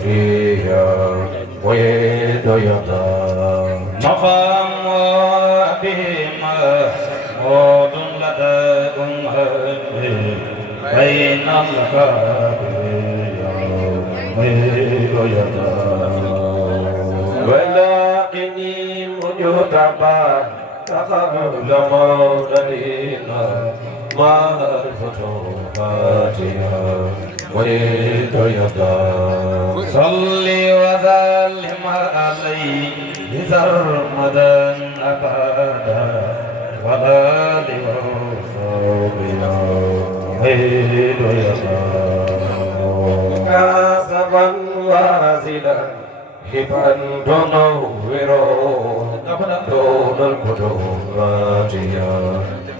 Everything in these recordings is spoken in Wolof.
Kriya Vedayata Mahammadima Modun Lada Umhati Bainal Kabriya Vedayata Walakini Mujutaba Takabulamo Dalina Marfutuhatiya Vedayata Salli wa sallim alayhi sarmadan abada wa ali wa sahbihi Vedayata Kasaban wazilan Hiban donawiro Donal kuduratiya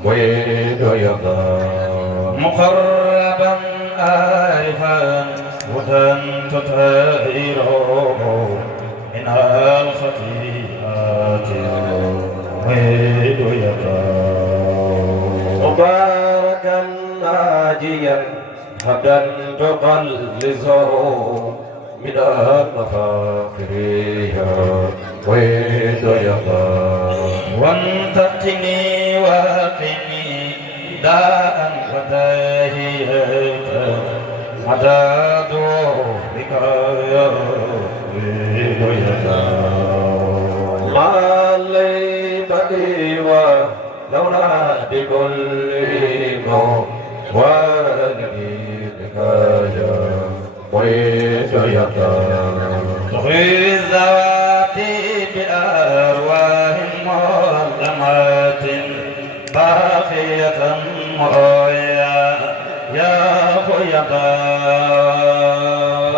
Vedayata Muqarraban arifan Hudan tutahiro Minal khatiyati Vedayata Mubarakan najiyan Hadan tuqallizo Minal mafakiriya Vedayata Wantaqini waqini Da'an fatahiyatan Madadu bikaya Vedayata Malay badiwa Launa dikullimu Wagini bikaya Vedayata Rizawati bi'arwahin mu'allamatin Baqiyatan mu'aya Ya Vedayata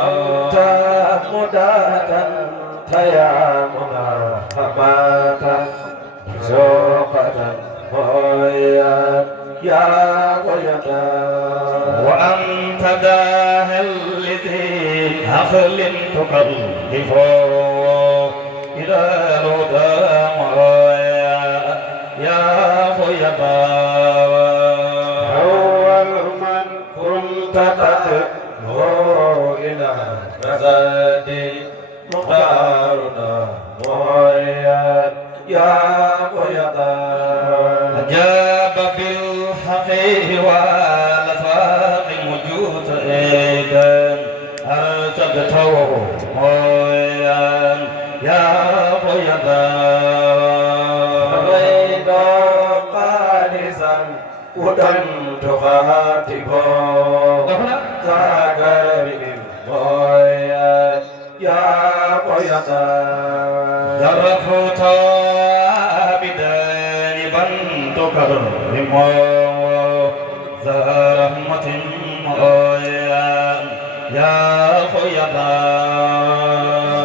Anta mudatan Tayamuna Hamatan Zokatan mu'aya Ya Vedayata Wa anta dahil أخل تكلفه إلى الهدى معايا يا خيبا أول من كنت تدعو إلى رشد مختارنا معايا يا خيبا أجاب بالحق والفاق موجود إيدا أرشدته مويا يا خيبا أبيد قادسا ودن تخاطبه زاكرهم مويا يا خيبا ذرفت عبدان بنت كرم زرحمة مويا يا خيبا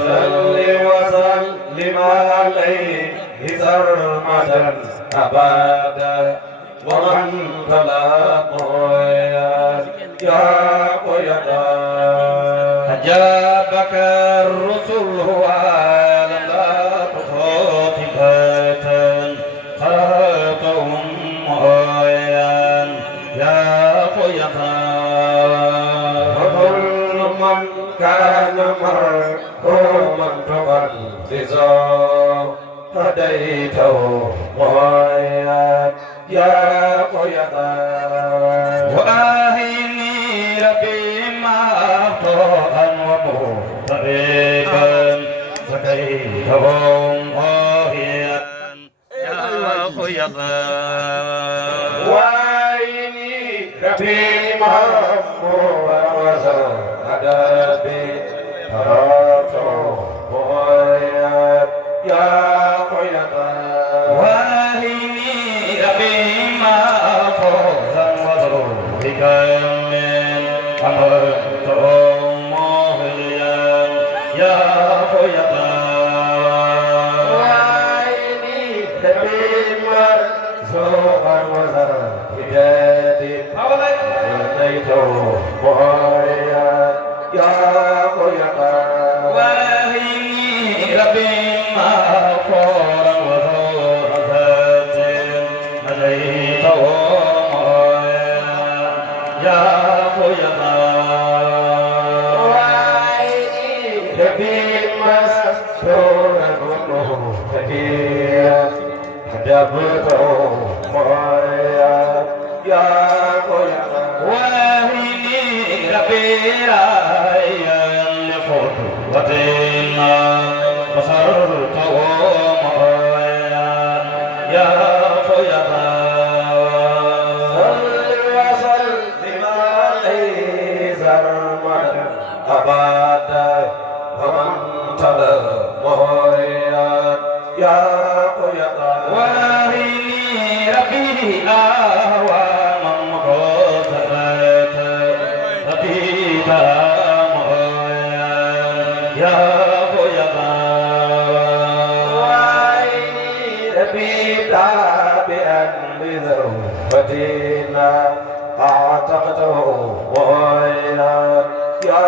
صل وسلم عليه سرمدا أبدا ومن تلاقوا يا خيبا أجابك الرسل ولا تخاطبة خاطهم يا خيبا كان مرحوما تقدسا هديته معايا يا خيبا وآهني ربي ما طاعا ومغتربا هديته معايا يا خيبا وآهني ربي ما طاعا Adabi Harato Moya Ya Khayba Wahini Abima Khozan Wadru Bikamin Amarto Moya Ya Khayba Wahini Abima Khozan Wadru Bikamin Amarto Moya Ya Khayba Wahini Rabbi مسرورا ومهتديا هدبته معايا يا قيما وهني ربي رايا لخطوتنا بصرته معايا يا قيما صل وسلم عليه سرمدا أبدا ومن تلا معايا يا قيما وهني ربي آوى ممرضات ربيبا معايا يا قيما وعيني ربيتا بأن بذروتنا أعتقته وعينا يا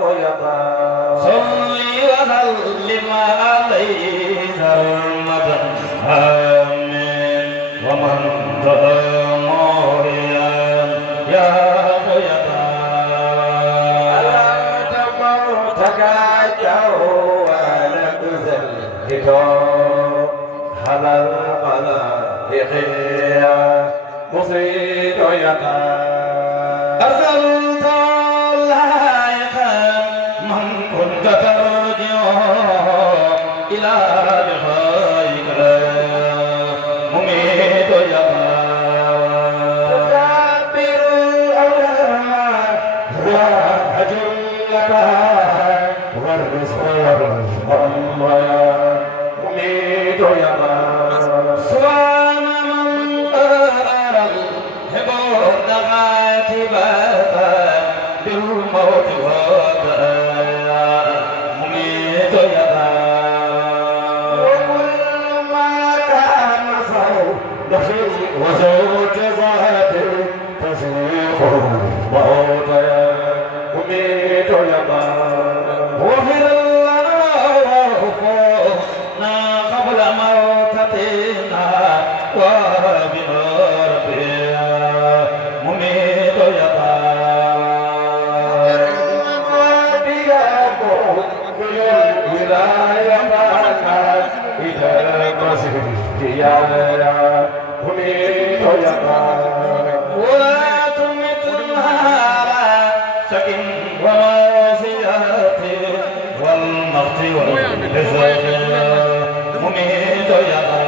قيما صلي وسلم عليه سرمدا آمين ومن تأمريا يا قيما ألم موتك جوالا تزلهك على الخلائق يا مصيد يدا أرسلت لايقا من كنت ترجو إلى لقائك مميت يدا تكبر الأولاد يا جملتها والرسول والأموال مميت يدا سبحان من أرى الهبوط غاتبا بالموت والداء مميت يدا وكل ما كان صوت وزوج ذات تسيح موتيا مميت يدا واغفر لنا وارحمنا قبل موتنا وبنا ربنا مميت يدا ولا تمتنا على شك ومعصية والمقت والحزن مميت يدا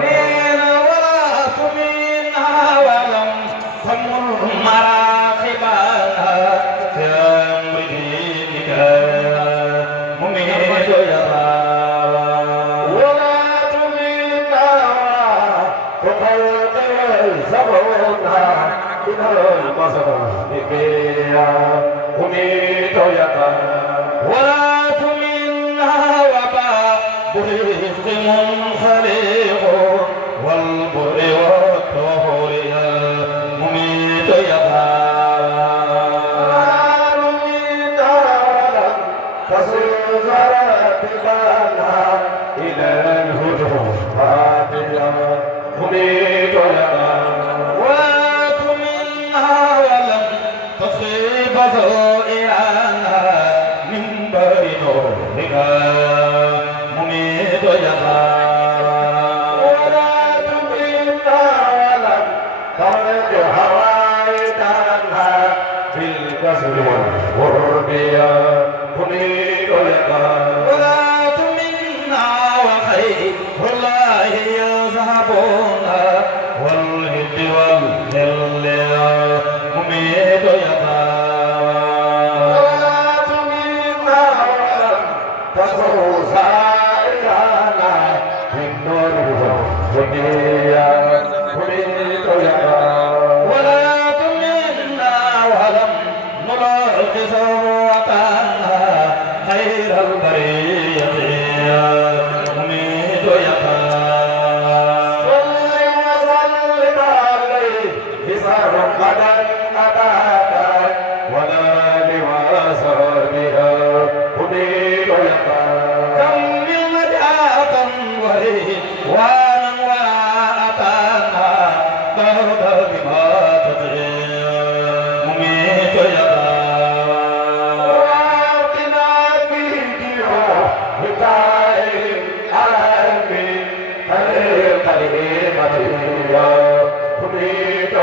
نين ولا تمنا ولم تمر مراقبنا في أمر دينك مميت يدا ولا تمنا وبا برزق منخلق والبر والطهور مميت يدا إلى الهجوم فاتنا مميت يدا ولا تمنا ولم تصيب زائرنا من بر نورك مميت يدا ولا تمنا ولم ترك هوائدنا بالكسر والقرب يا مميت يدا ولا تمنا وخير الله يذهبنا والهد والهل مميت يدا ولا تمنا ولم تسر سائرنا وريد وانا واتانا برد بما تدري مميت يدا وقنا فيديو هداية العالمين الكلمة يا تميت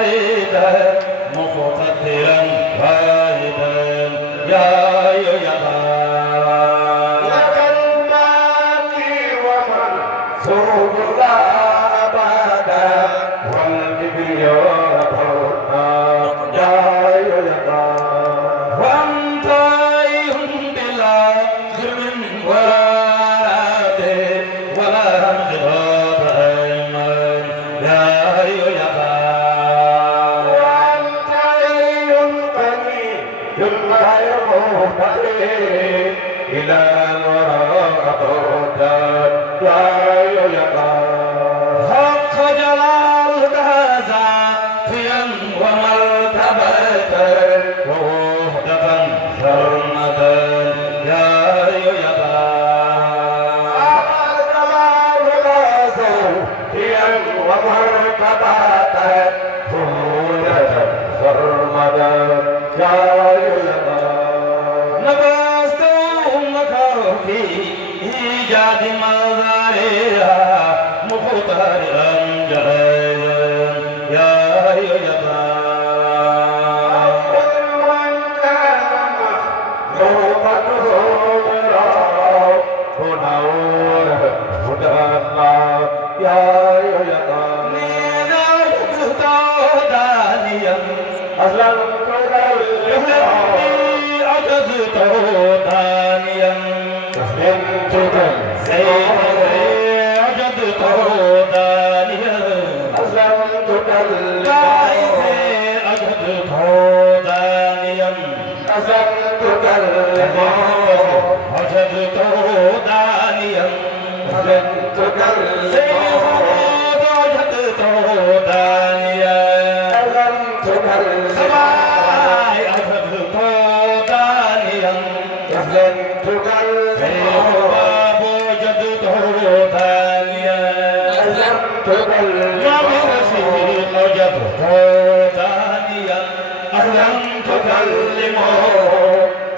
يدا مقتدرا واحدا يا يدا لك الماني ومن سوق الله أبدا والكبرياء فوقنا يا يدا وانت بلا جرم وراد ولا انقضاض ايمن يا يدا وأنت أي غني يلقى إلى الوراء بعدا يا يدا حق جلال ذاتيا ومرتبة ووحدة سرمدا يا يدا نبستهم في إيجاد مزارعها مختارا جاهزا يا يدا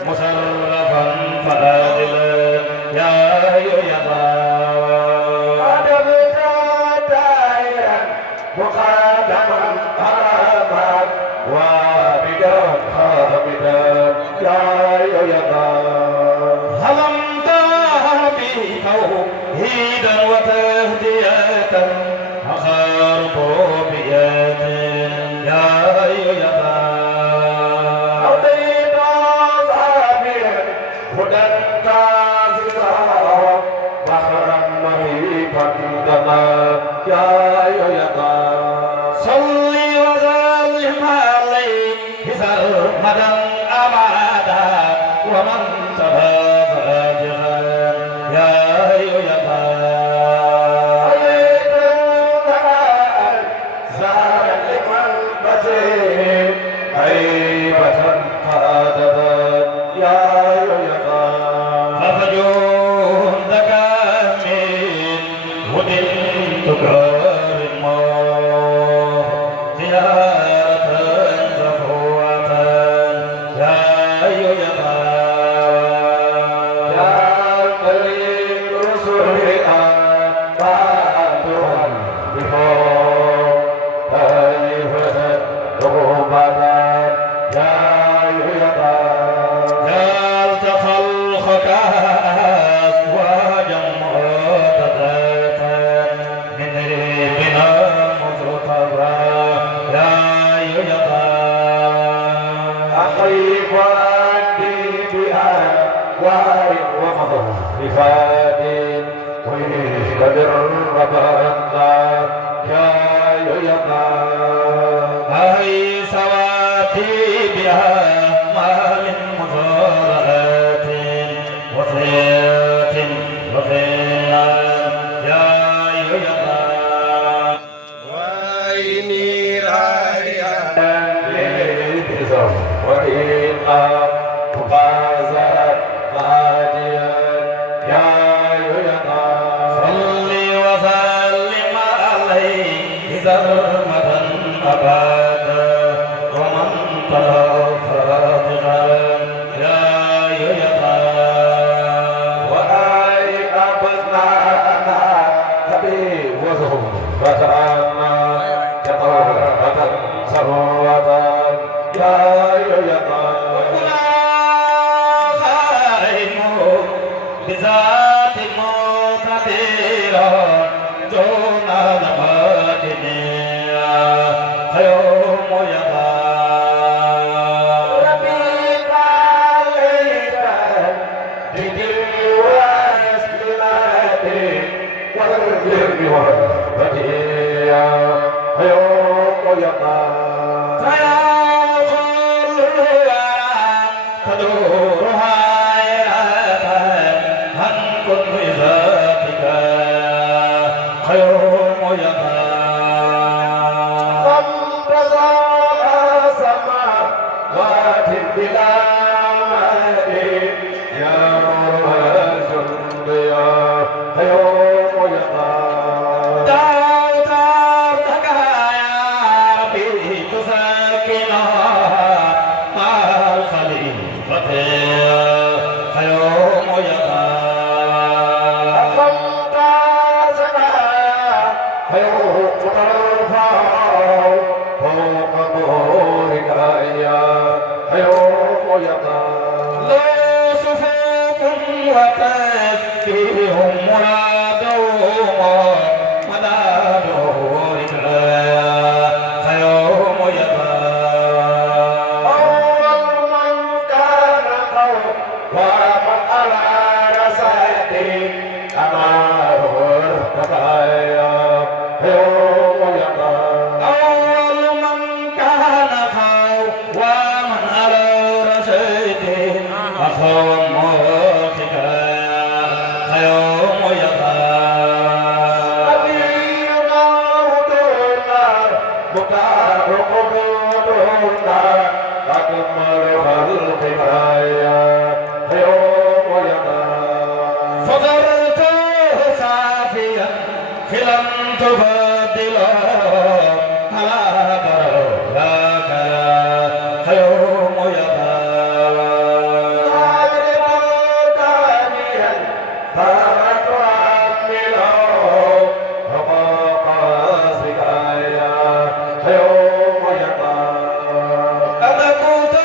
مصرفا فاضلا يا يدا مقدما أماما وابدا خامدا يا يدا هلمت به توحيدا وتهدية أخارب بيد يا يدا أضيت صابرا هدى كافرا بحرا مهيبا دما يا يدا صلي وسلم عليه سرمدا أبدا ومن تبادل يا يدا أضيت ثناء زار لمن بتي هيبة قادما يا يدا فجودك من هدى تكرم زيارة زفوة يا يدا يا طريق رسولنا بعدها بفوق تايفة رغبنا يا يدا جعلت خلقك أزواجا متداتا من ريبنا مزرقا يا يدا أخيف أدي بها وعي ومضرفات ويستمر ربنا يا يدا أي سواتي بها ما من مضارات وفيات وفينا يا يدا وإني رايا للبزر وإنا بذات مقتدرة دون المدنية يوم يبقى ربيك عليك بدي واسلمتي والبر والبديع يوم يبقى تدورها هن كن بذاتك يوم يبقى بلا مالي يا مرهج يا يوم يقى دعوتك يا ربي تسكنها مع الخليفة يوم يبقى أقمت سنا يوم ترفع فوق مهورك يا يوم يقى لا صفوف وتكفيهم منادوم مدى دورك يوم يبقى أول من كان قوم ومن على رسائلي أمار ارتقايا يوم يقى أول من كان خاو ومن على رشيد أخو موتك يوم يبقى أبينا هدونا مطارق بدونا أكمل خلقنا يا يوم يقى فضرت صافيا فلم تبدله على برولاك يوم يبقى أبكت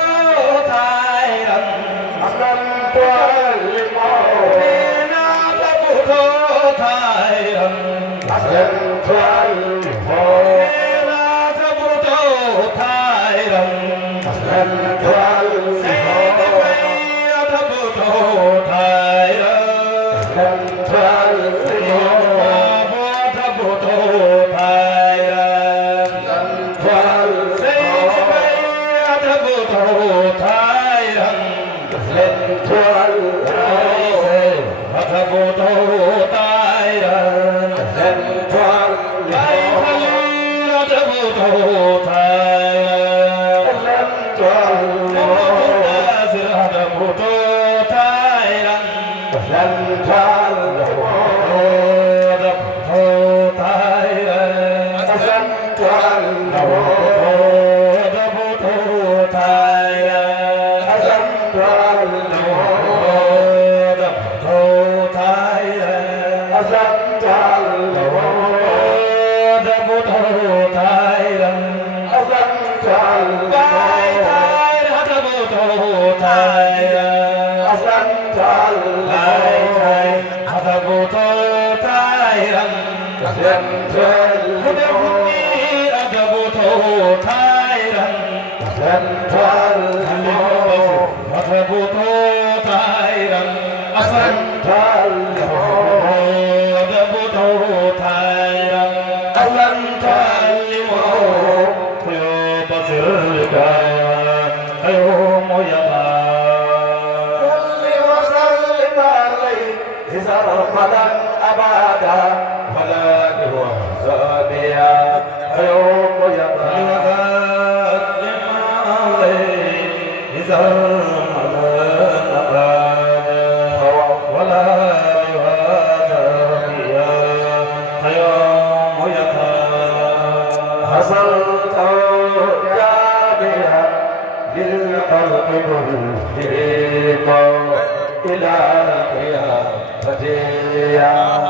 طائرا من أبكت طائرا من أبكت طائرا سيدي أبكت طائرا إلى قيامة يا